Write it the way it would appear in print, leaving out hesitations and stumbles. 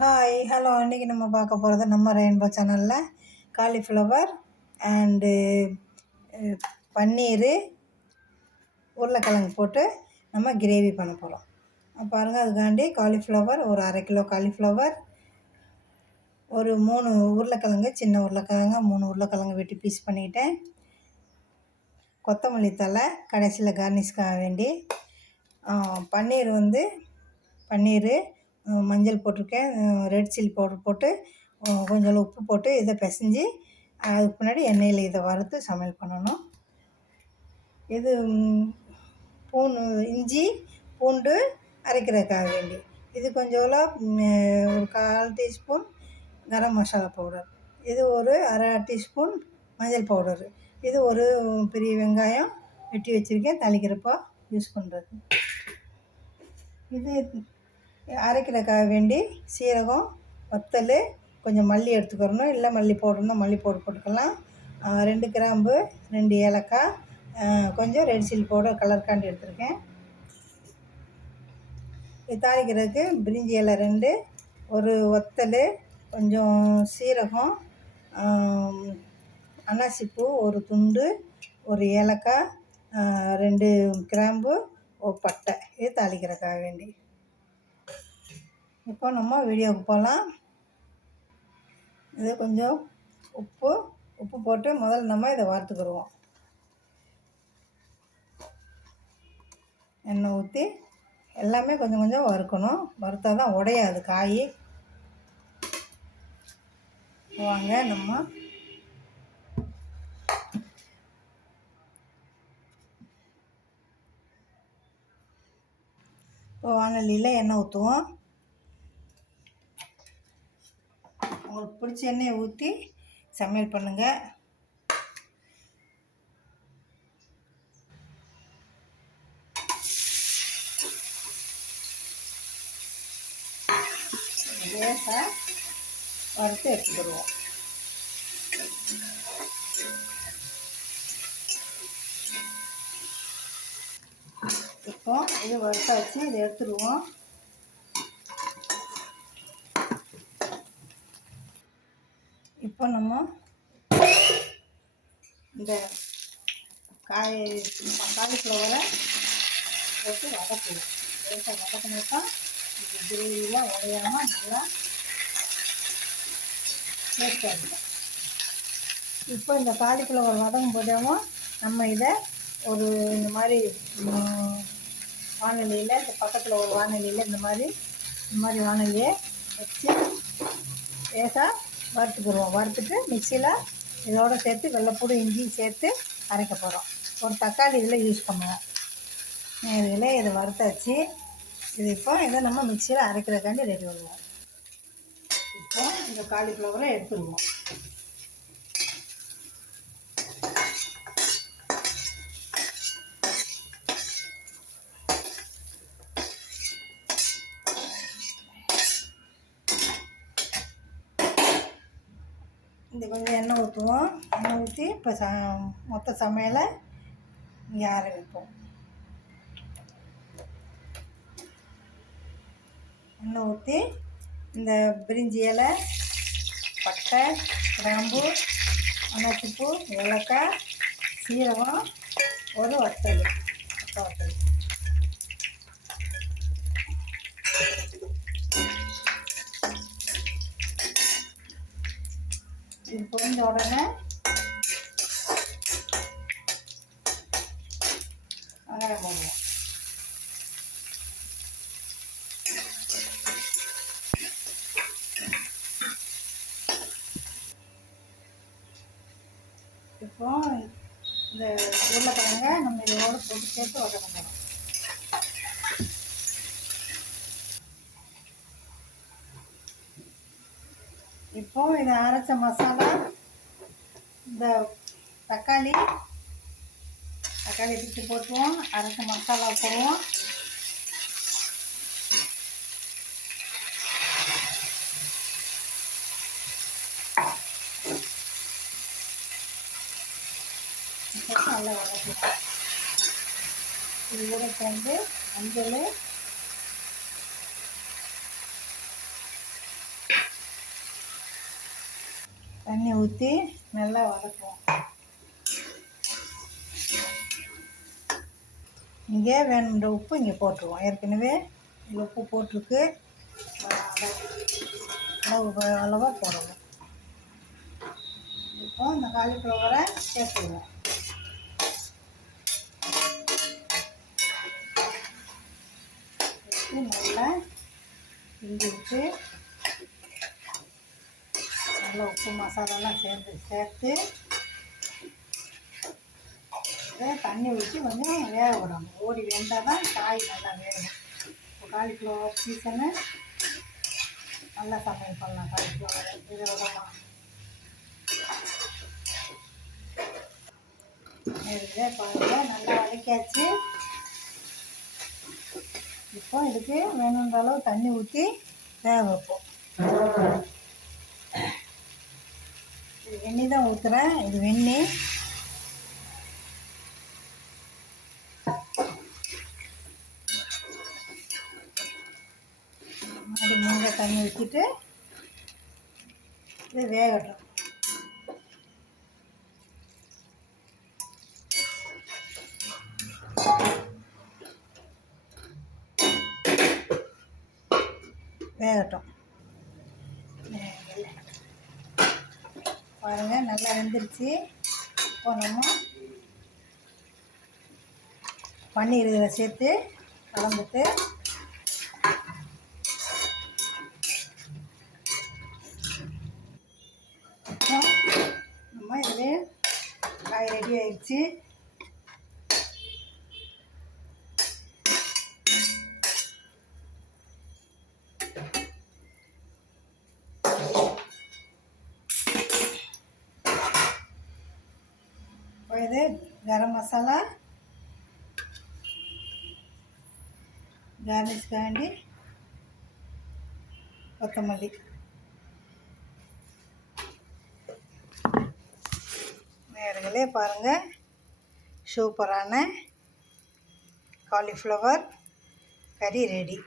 Hi hello இன்றைக்கி நம்ம பார்க்க போகிறது நம்ம ரெயின்போ சேனலில் காலிஃப்ளவர் அண்டு பன்னீர் உருளைக்கிழங்கு போட்டு நம்ம கிரேவி பண்ண போகிறோம். பாருங்கள், அதுக்காண்டி காலிஃப்ளவர் ஒரு 1/2 கிலோ காலிஃப்ளவர், ஒரு 3 உருளைக்கிழங்கு, சின்ன உருளைக்கிழங்கு 3 உருளைக்கிழங்கு வெட்டி பீஸ் பண்ணிக்கிட்டேன். கொத்தமல்லி தழை கடைசியில் கார்னிஷ்காக வேண்டி, பன்னீர் மஞ்சள் போட்டிருக்கேன், ரெட் சில்லி பவுடர் போட்டு கொஞ்சம் உப்பு போட்டு இதை பிசைஞ்சு அதுக்கு முன்னாடி எண்ணெயில் இதை வறுத்து சமையல் பண்ணணும். இது இஞ்சி பூண்டு அரைக்கிறதுக்காக வேண்டி, இது கொஞ்சம் ஒரு 1/4 டீஸ்பூன் கரம் மசாலா பவுடர், இது ஒரு 1/2 டீஸ்பூன் மஞ்சள் பவுடரு, இது ஒரு பெரிய வெங்காயம் வெட்டி வச்சுருக்கேன் தாளிக்கிறப்போ யூஸ் பண்ணுறது. இது அரைக்கிறதுக்காக வேண்டி சீரகம், வத்தல், கொஞ்சம் மல்லி எடுத்துக்கிறணும், இல்லை மல்லி போடணும் மல்லி போட்டுக்கலாம். 2 கிராம்பு, 2 ஏலக்காய், கொஞ்சம் ரெட் சில்லி பவுடர் கலருக்காண்டி எடுத்துருக்கேன். இது தாளிக்கிறதுக்கு பிரிஞ்சி இலை 2, ஒரு வத்தல், கொஞ்சம் சீரகம், அன்னாசிப்பூ ஒரு துண்டு, ஒரு ஏலக்காய், 2 கிராம்பு, ஒரு பட்டை, இது தாளிக்கிறதுக்காக வேண்டி. இப்போ நம்ம வீடியோவுக்கு போகலாம். இது கொஞ்சம் உப்பு போட்டு முதல்ல நம்ம இதை வறுத்துக்கிடுவோம். எண்ணெய் ஊற்றி எல்லாமே கொஞ்சம் கொஞ்சம் வறுக்கணும், வறுத்தா தான் உடையாது காய். வாங்க நம்ம இப்போ வானலியில் எண்ணெய் ஊற்றுவோம். உங்களுக்கு பிடிச்ச எண்ணெயை ஊற்றி சமையல் பண்ணுங்கள். லேசாக வறுத்து எடுத்துக்கிடுவோம். இப்போ இது வறுத்தாச்சு, இதை எடுத்துடுவோம். இப்போ நம்ம இந்த காலிஃப்ளவரை போட்டு வதக்குவோம். லேசாக வதக்கினாக்கா இது கிரேவியில் உடையாமல் நல்லா டேஸ்ட்டாக இருக்கும். இப்போ இந்த காலிஃப்ளவர் வதங்கும் போதேமோ நம்ம இதை ஒரு இந்த மாதிரி வானலியில், இந்த பக்கத்தில் ஒரு வானலியில் இந்த மாதிரி வானலியை வச்சு லேசாக வறுத்துக்கிடுவோம். வறுத்துட்டு மிக்சியில் இதோடு சேர்த்து வெள்ளைப்பூடு இஞ்சி சேர்த்து அரைக்க போகிறோம். ஒரு தக்காளி இதில் யூஸ் பண்ணுவோம். இதில் இதை வறுத்தாச்சு. இது இப்போ இதை நம்ம மிக்சியில் அரைக்கிறதுக்காண்டி ரெடி பண்ணுவோம். இப்போ இந்த காலிஃப்ளவரை எடுத்துடுவோம். இந்த கொஞ்சம் எண்ணெய் ஊற்றுவோம். எண்ணெய் ஊற்றி இப்போ மொத்த சமையலை இங்கே ஆரம்பிப்போம். எண்ணெய் ஊற்றி இந்த பிரிஞ்சி இலை, பட்டை, கிராம்பு, அன்னாசிப்பூ, ஏலக்காய், சீரகம், ஒரு வத்தல் இது பொரிஞ்ச உடனே வெங்காயம் போடுவோம். இப்போ இந்த உருளைக்கிழங்க நம்ம இதோடு போட்டு சேர்த்து வதக்கணும். இப்போ இதை அரைச்ச மசாலா, இந்த தக்காளி பிச்சு போட்டுவோம். அரைச்ச மசாலா போடுவோம். நல்லா வதக்கலாம். இது கூட சேர்ந்து மஞ்சள், தண்ணி ஊற்றி நல்லா வதக்குவோம். இங்கே வேணுன்ற உப்பு இங்கே போட்டுருவோம். ஏற்கனவே இங்கே உப்பு போட்டிருக்கு, அளவாக போடணும். இப்போ இந்த காலிஃப்ளவரை சேர்த்துடுவோம். நல்லா கிண்டி விட்டு நல்லா உப்பு மசாலாலாம் சேர்த்து இதை தண்ணி ஊற்றி கொஞ்சம் வேக விடணும். ஓடி வெந்தால் தான் காய் நல்லா வேகும். இப்போ காலிஃப்ளவர் சீசனு நல்லா சமையல் பண்ணலாம். காலிஃப்ளவர் இதை விடலாம். இதை பாருங்கள், நல்லா வதக்கியாச்சு. இப்போ இதுக்கு வேணுன்ற அளவு தண்ணி ஊற்றி வேக வைப்போம். இது வெந்நி தான் ஊற்றுறேன். இது வெந்நி. அது மூணு தண்ணி ஊற்றிட்டு இது வேகட்டும். வேகட்டும். பாருங்கள், நல்லா வெந்துருச்சு. இப்போ நம்ம பன்னீர் இதில் சேர்த்து கலந்துட்டு அப்புறம் நம்ம இதில் காய் ரெடி ஆயிடுச்சு. இது கரம் மசாலா கார்னிஷ்காண்டி கொத்தமல்லி. நேர்களே பாருங்கள், சூப்பரான காலிஃப்ளவர் கறி ரெடி.